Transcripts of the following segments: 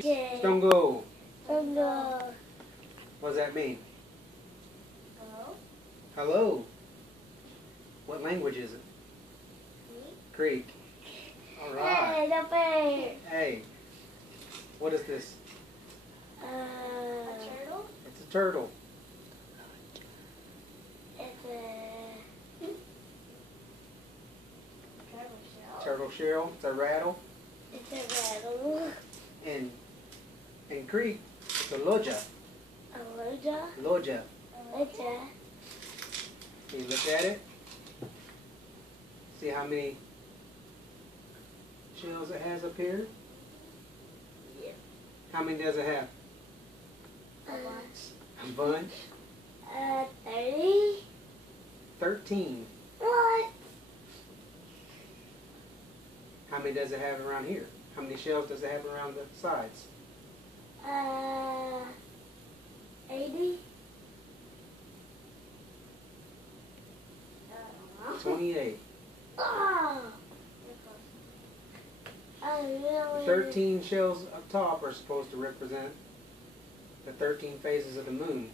Stongo. Stongo. What does that mean? Hello. Hello. What language is it? Greek. All right. Hey, the bear. Hey. What is this? A turtle. It's a turtle. It's a turtle shell. Turtle shell. It's a rattle. It's a rattle. In Greek, it's a loja. A loja. Loja. Loja. Can you look at it? See how many shells it has up here? Yeah. How many does it have? A bunch. A bunch? 30. 13. What? How many does it have around here? How many shells does it have around the sides? 80. 28. Oh. 13 shells up top are supposed to represent the 13 phases of the moon.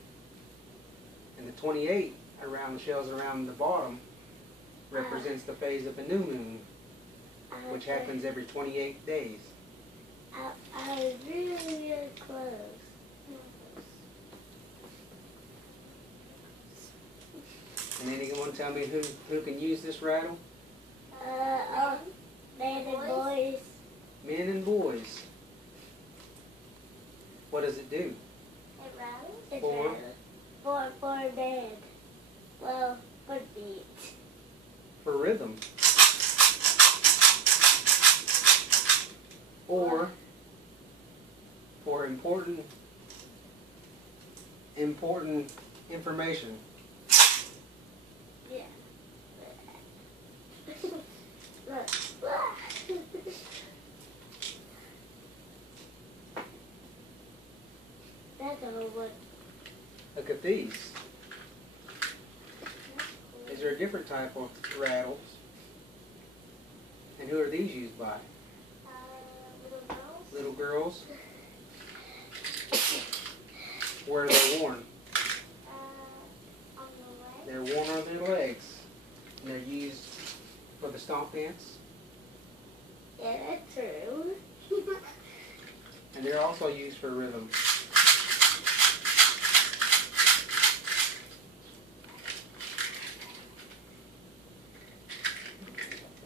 And the 28 around shells around the bottom represents the phase of the new moon, which happens every 28 days. I was really close. And anyone tell me who can use this rattle? Men and boys. Men and boys. What does it do? It rattles? It For? rattles. For band. Well, for beat. For rhythm. Or for important information. Yeah. Look. That's a whole one. Look at these. These are a different type of rattles. And who are these used by? Little girls. Little girls. Where are they worn? On the They're worn on their legs. And they're used for the stomp dance. Yeah, that's true. And they're also used for rhythm.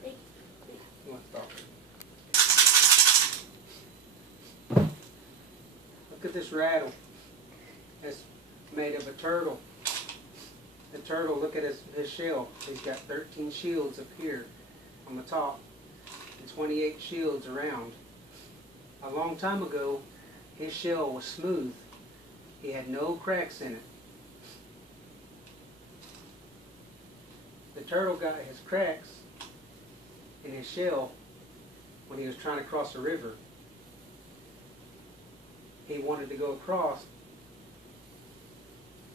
You want to stop? Look at this rattle. It's made of a turtle. The turtle, look at his shell. He's got 13 shields up here on the top and 28 shields around. A long time ago, his shell was smooth. He had no cracks in it. The turtle got his cracks in his shell when he was trying to cross a river. He wanted to go across,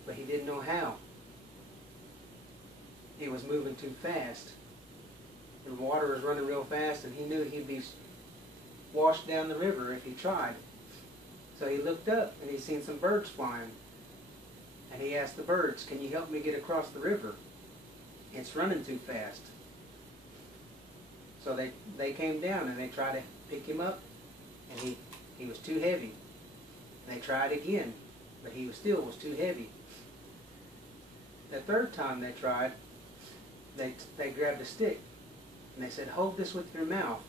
but he didn't know how. He was moving too fast. The water was running real fast, and he knew he'd be washed down the river if he tried. So he looked up, and he seen some birds flying. And he asked the birds, "Can you help me get across the river? It's running too fast." So they came down, and they tried to pick him up, and he was too heavy. And they tried again, but he still was too heavy. The third time they tried, they grabbed a stick, and they said, "Hold this with your mouth.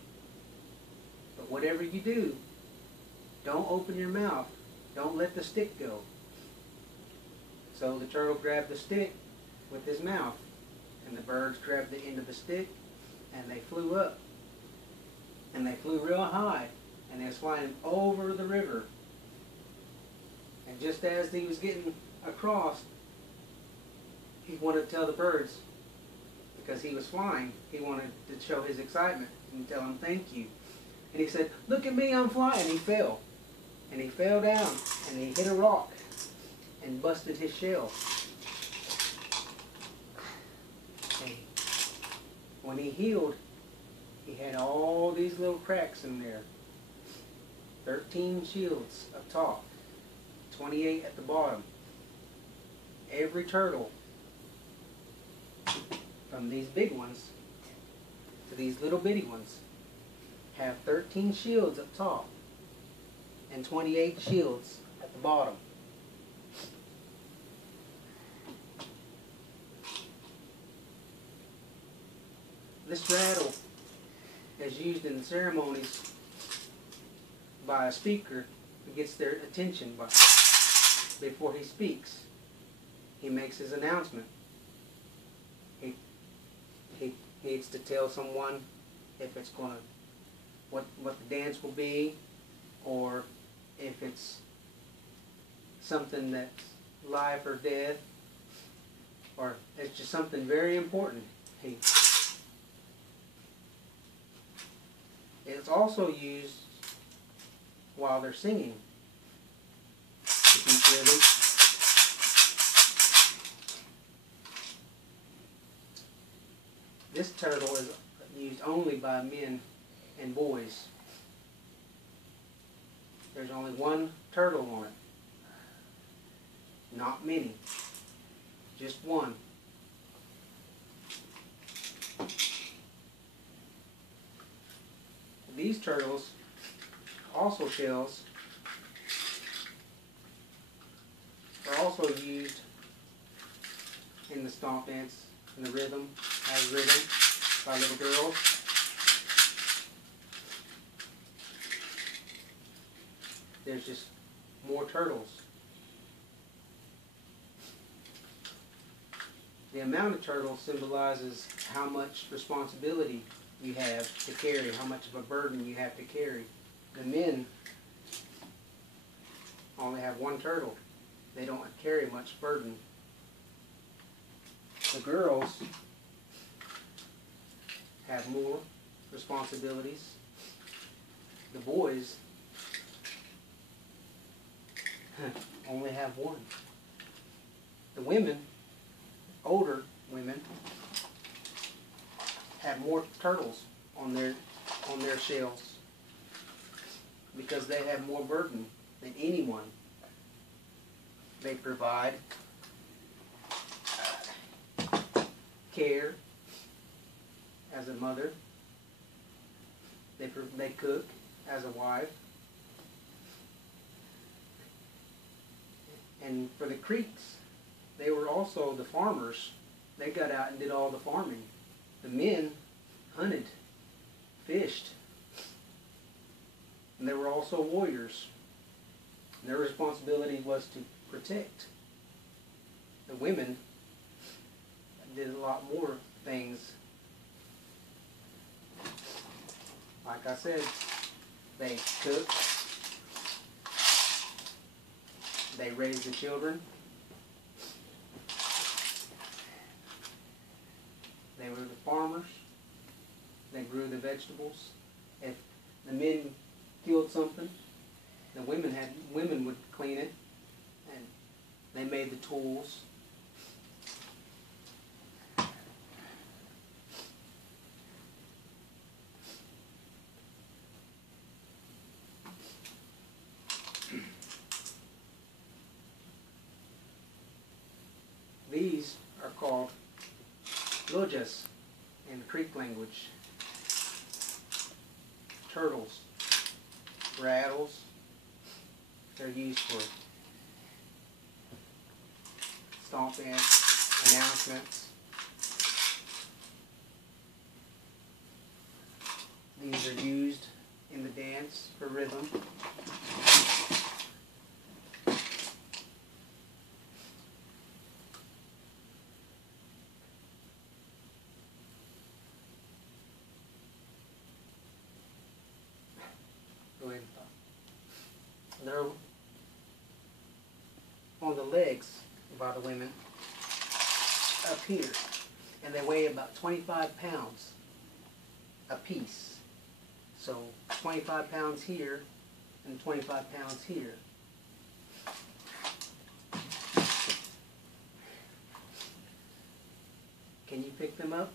But whatever you do, don't open your mouth. Don't let the stick go." So the turtle grabbed the stick with his mouth, and the birds grabbed the end of the stick, and they flew up. And they flew real high, and they was flying over the river. And just as he was getting across, he wanted to tell the birds, because he was flying, he wanted to show his excitement and tell them thank you. And he said, "Look at me, I'm flying." And he fell. And he fell down, and he hit a rock and busted his shell. And when he healed, he had all these little cracks in there. 13 shields up top, 28 at the bottom. Every turtle, from these big ones to these little bitty ones, have 13 shields up top and 28 shields at the bottom. This rattle is used in ceremonies by a speaker who gets their attention before he speaks. He makes his announcement. He needs to tell someone if it's going to, what the dance will be, or if it's something that's life or death, or it's just something very important. It's also used while they're singing to keep rhythm. This turtle is used only by men and boys. There's only one turtle on it. Not many. Just one. These turtles, also shells, are also used in the stomp dance, in the rhythm, as rhythm by little girls. There's just more turtles. The amount of turtles symbolizes how much responsibility you have to carry, how much of a burden you have to carry. The men only have one turtle. They don't carry much burden. The girls have more responsibilities. The boys only have one. The women, older women, have more turtles on their shells because they have more burden than anyone. They provide care as a mother. They cook as a wife. And for the Creeks, they were also the farmers. They got out and did all the farming. The men hunted, fished, and they were also warriors. Their responsibility was to protect. The women did a lot more things. Like I said, they cooked, they raised the children, they were the farmers, they grew the vegetables. If the men killed something, the women would clean it, and they made the tools. These are called lojas in Creek language. Turtles, rattles, they're used for stomp dance, announcements. These are used in the dance for rhythm. They're on the legs by the women up here, and they weigh about 25 pounds a piece. So 25 pounds here and 25 pounds here. Can you pick them up?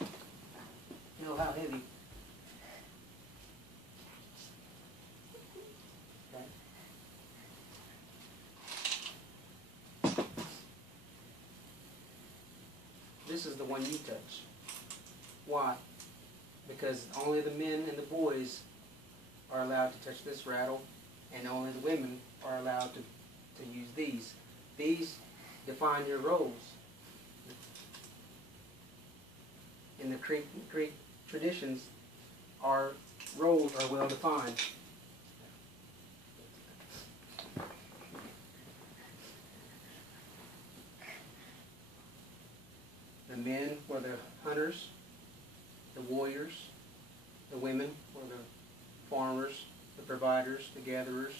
You know how heavy this is the one you touch. Why? Because only the men and the boys are allowed to touch this rattle, and only the women are allowed to use these. These define your roles. In the Creek traditions, our roles are well defined. The men were the hunters, the warriors. The women were the farmers, the providers, the gatherers,